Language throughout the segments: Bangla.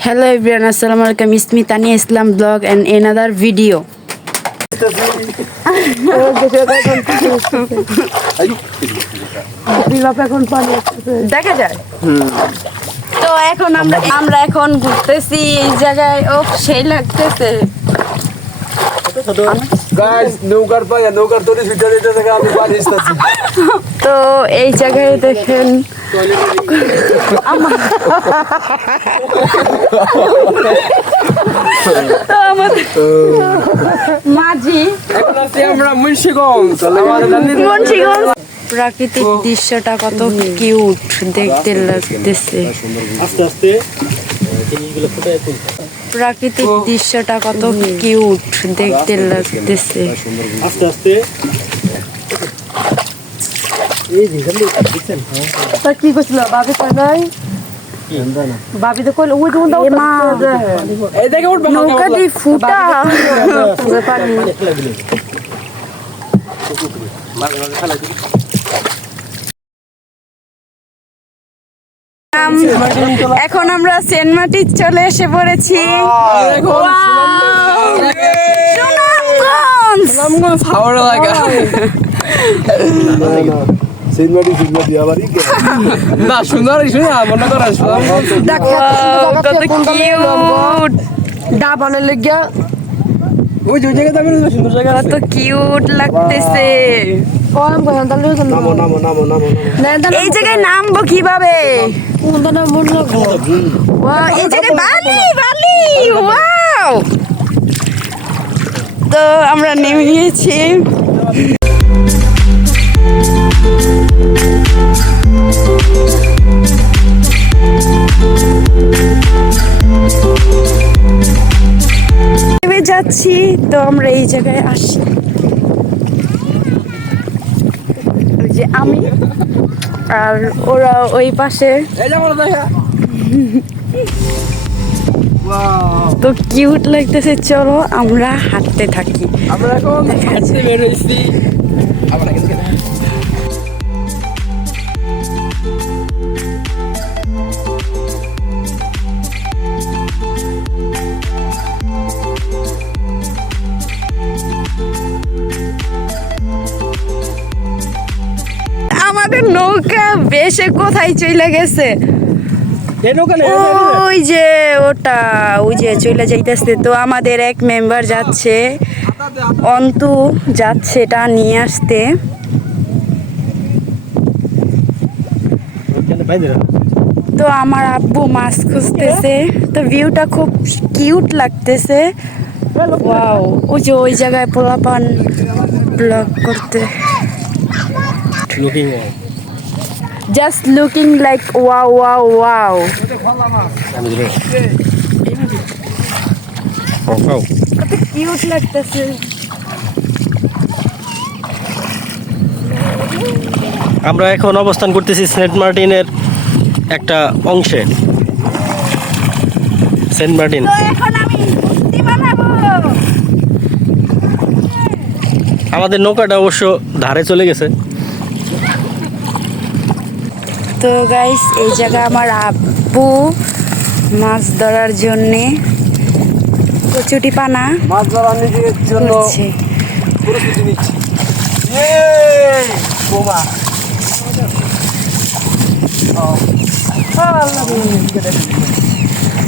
Hello everyone, Assalamu alaikum. It's me Tania Islam blog and another video. দেখা যায় তো এখন আমরা এখন ঘুরতেছি এই জায়গায়। ও সেই লাগতেছে গাইস নৌকার পায়া নৌকার তলে ছুটে যেতে থেকে আমি পানি আসতেছি। তো এই জায়গায় দেখেন তো আমাদের মাঝি আমরা মুন্সিগঞ্জ প্রাকৃতিক দৃশ্যটা কত কিউট দেখতে লাগতেছে। আস্তে আস্তে প্রাকৃতিক দৃশ্যটা কত কিউট দেখতে লাগতেছে। আস্তে আস্তে কি করছিল বাবি নাই বাবি তো কইল ওই কোন দাও এই দেখে উঠবে নৌকা দিয়ে ফুটা পানি এখন আমরা সেনমাটি চলে এসে পড়েছি। সুনামগঞ্জ হাওড়া লাগা সিনমাটি আবার না সুন্দর শুনে মনে করা দেখো কত কিউট ডাবানের লেগিয়া ওই যে জায়গা যাবেন সুন্দর জায়গা কত কিউট লাগতেছে। নামো নামো নামো নামো এই জায়গায় নামবো কিভাবে? এই জায়গায় বালি বালি ওয়াও। তো আমরা নেমে গিয়েছি। নেমে যাচ্ছি তো আমরা এই জায়গায় আসি। ওই যে আমি আর ওরা ওই পাশে এই যাবো দেখা তো কিউট লাগতেছে। চলো আমরা হাঁটতে থাকি। আমরা এখন হাঁটতে বের হইছি আমরা কিন্তু আমাদের নৌকা বেশে কোথায় চলে গেছে? এই নৌকা ওই যে ওটা ওই যে চলে যাইতেছে। তো আমাদের এক মেম্বার যাচ্ছে, অন্তু যাচ্ছে এটা নিয়ে আসতে। তো আমার আব্বু মাছ খুঁজতেছে। তো ভিউটা খুব কিউট লাগতেছে। ওয়াও, ওই যে ওই জায়গায় পোলাপান ব্লগ করতে just looking like wow wow wow. কত কিউট লাগতেছে। আমরা এখন অবস্থান করতেছি সেন্ট মার্টিনের একটা অংশে। সেন্ট মার্টিন তো এখন আমি মূর্তি বানাবো। আমাদের নৌকাটা অবশ্য ধারে চলে গেছে। তো গাইস এই জায়গা আমার আব্বু মাছ ধরার জন্যে কচুটি পানা মাছ ধরা নিজের জন্য করছে। প্রস্তুতি নিচ্ছি। বোমা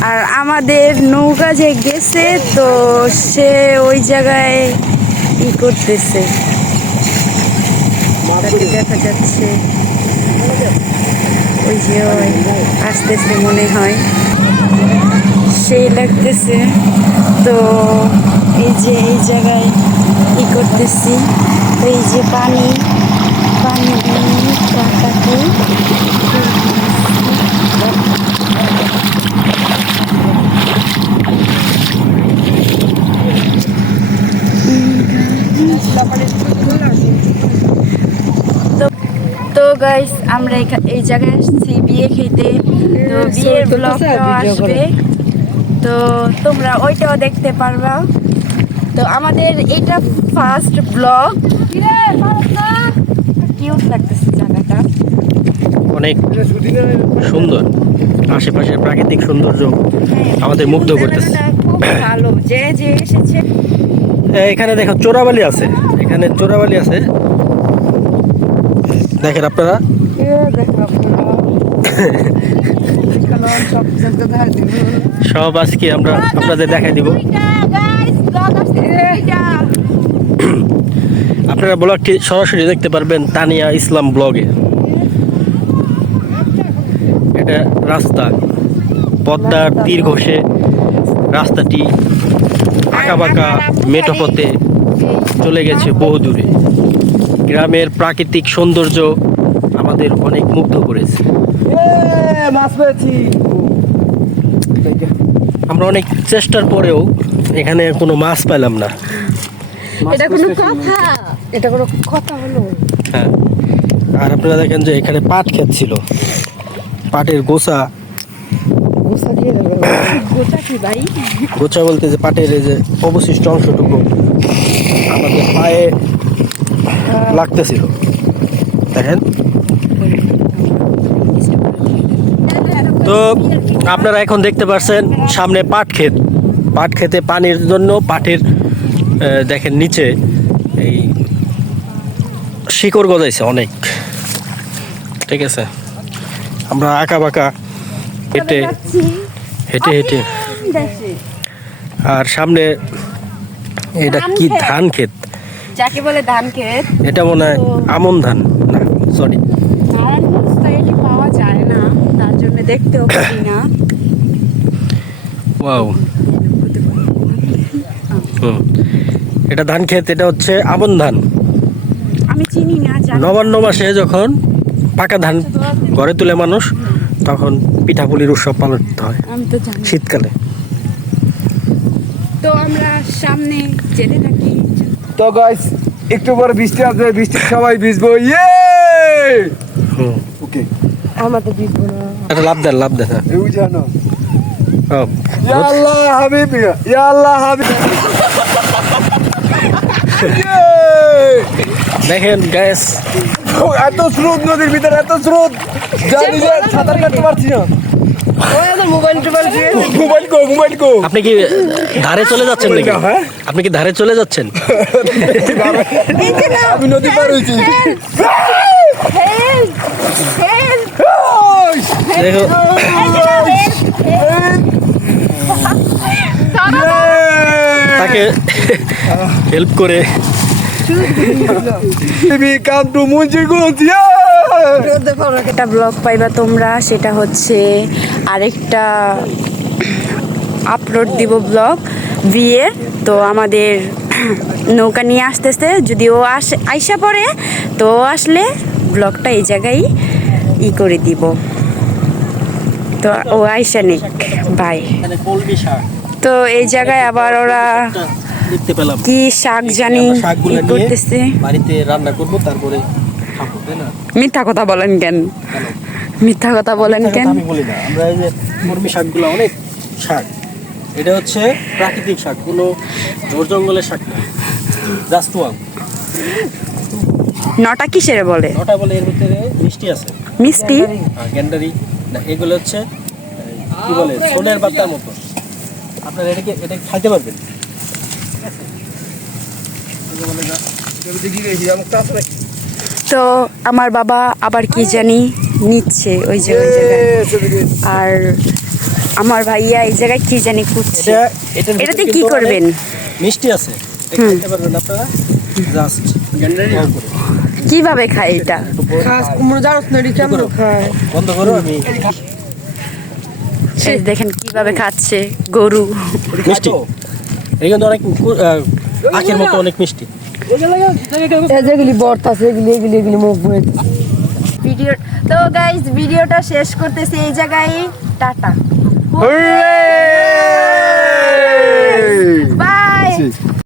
আর আমাদের নৌকা যে গেছে তো সে ওই জায়গায় ই করতেছে, তাকে দেখা যাচ্ছে ওই যে ওই আসতেছে মনে হয়, সেই লাগতেছে। তো এই যে এই জায়গায় ই করতেছি। তো এই যে পানি পানি দিয়ে কাটাকে তো গাইস আমরা এই জায়গায় আসছি বিয়ে খেতে। তো বিয়ের ব্লগটাও আসবে, তো তোমরা ওইটাও দেখতে পারবা। তো আমাদের এটা ফার্স্ট ব্লগ। কিউট লাগতেছে জায়গাটা, অনেক সুন্দর। আশেপাশের প্রাকৃতিক সৌন্দর্য আমাদের মুগ্ধ করতেছে। খুব ভালো, যে যে এসেছে। এখানে দেখো চোরাবালি আছে, এখানে চোরাবালি আছে, দেখেন আপনারা। সব আজকে আমরা আপনাদের দেখাই দিব। আপনারা ব্লগটি সরাসরি দেখতে পারবেন তানিয়া ইসলাম ব্লগে। এটা রাস্তা, পদ্মার তীর ঘষে রাস্তাটি আঁকা বাঁকা মেঠো পথে চলে গেছে বহু দূরে। গ্রামের প্রাকৃতিক সৌন্দর্য আমাদের অনেক মুগ্ধ করেছে। মাছ পেয়েছি। আমরা অনেক চেষ্টার পরেও এখানে কোনো মাছ পেলাম না। এটা কোনো কথা? এটা কোনো কথা হলো? হ্যাঁ, আর আপনারা দেখেন যে এখানে পাট ক্ষেত ছিল, পাটের গোছা। গোসা দিয়ে দেবো। গোটা কি ভাই? গোছা বলতে যে পাটের এই যে অবশিষ্ট অংশটুকু আমাদের পায়ে লাগতেছিল, দেখেন। তো আপনারা এখন দেখতে পাচ্ছেন সামনে পাট ক্ষেত। পাট ক্ষেতে পানির জন্য পাটের দেখেন নিচে এই শিকড় গজাইছে অনেক, ঠিক আছে। আমরা আঁকা বাঁকা হেঁটে হেঁটে হেঁটে, আর সামনে এটা কি ধান ক্ষেত, যাকে বলে ধান ক্ষেত। এটা মনে হয় আমন ধান, না সরি, নারায়ণগঞ্জে এটি পাওয়া যায় না, তার জন্য দেখতেও পারি না। ওয়াও। এটা ধান ক্ষেত, এটা হচ্ছে আমন ধান। আমি চিনি না, জানি না। নবান্ন মাসে যখন পাকা ধান ঘরে তুলে মানুষ, তখন পিঠাপুলির উৎসব পালন হয় আমি তো জানি। শীতকালে। তো আমরা সামনে যেতে থাকি। তো গাইস একটু পরে বৃষ্টি আসবে, বৃষ্টি সবাই ভিজবো। ইয়ে ওকে, আমার তো দিবো না। এটা লাভ দেন, লাভ দেন। হ্যাঁ। এই জানো ও, ইয়া আল্লাহ হাবিব, ইয়া আল্লাহ হাবিব। দেখেন গ্যাস, এত স্রোত নদীর ভিতরে, এত স্রোত, জানি যে সাঁতার কাটতে পারছি না। মোবাইল টোবাইল দিয়ে মোবাইল কো, মোবাইল কো। আপনি কি ধারে চলে যাচ্ছেন নাকি? হ্যাঁ? আপনি কি ধারে চলে যাচ্ছেন? আমি নদী পার হয়েছি। দেখো, তাকে হেল্প করে কাম টু মুন্সিগঞ্জ। একটা ব্লগ পাইবা তোমরা, সেটা হচ্ছে আরেকটা আপলোড দিব ব্লগ বিয়ের। তো আমাদের নৌকা নিয়ে আসতেছে, যদি ও আইসা পড়ে তো আসলে ব্লগটা এই জায়গায় করে দিব। তো ও আইসা নিক, বাই। কলমি শাক তো এই জায়গায় আবার ওরা দেখতে পেলাম, কি শাক জানি শাকগুলো নিয়ে করতেছে। বাড়িতে রান্না করব, তারপরে খাবো, তাই না? মিথ্যা কথা বলেন কেন? মিথ্যা কথা বলেন কেন? আমি বলি না, আমরা এই যে কলমি শাকগুলো অনেক শাক, এটা হচ্ছে প্রাকৃতিক শাক, কোনো ঝোড় জঙ্গলের শাক না, জাস্ট ওয়ান। নটা কিসের বলে? ওটা বলে এর ভিতরে মিষ্টি আছে, মিষ্টি? গ্যান্ডারি না, এগুলো হচ্ছে কি বলে সোনের পাতার মতো। আপনারা এটা খাইতে পারবেন। তো আমার বাবা আবার কি জানি নিচ্ছে ওই জায়গায়। আর আমার ভাইয়া এই জায়গায় কি জানি খুঁজছে। এটাতে কি করবেন? মিষ্টি আছে, এটা খাইতে পারবেন আপনারা, জাস্ট গ্যান্ডারি করে। কিভাবে খায় এটা? খাস কুমড়ো জারস নড়ি কেমন খায়? বন্ধ করো, আমি এই দেখেন কিভাবে খাচ্ছে গরু। মিষ্টি, এই কিন্তু অনেক আখের মতো অনেক মিষ্টি। যেগুলি বর্ত আছে এগুলি এগুলি এগুলি মুখ বয়ে। ভিডিও তো গাইস, ভিডিওটা শেষ করতেছি এই জায়গায়। Tata, by.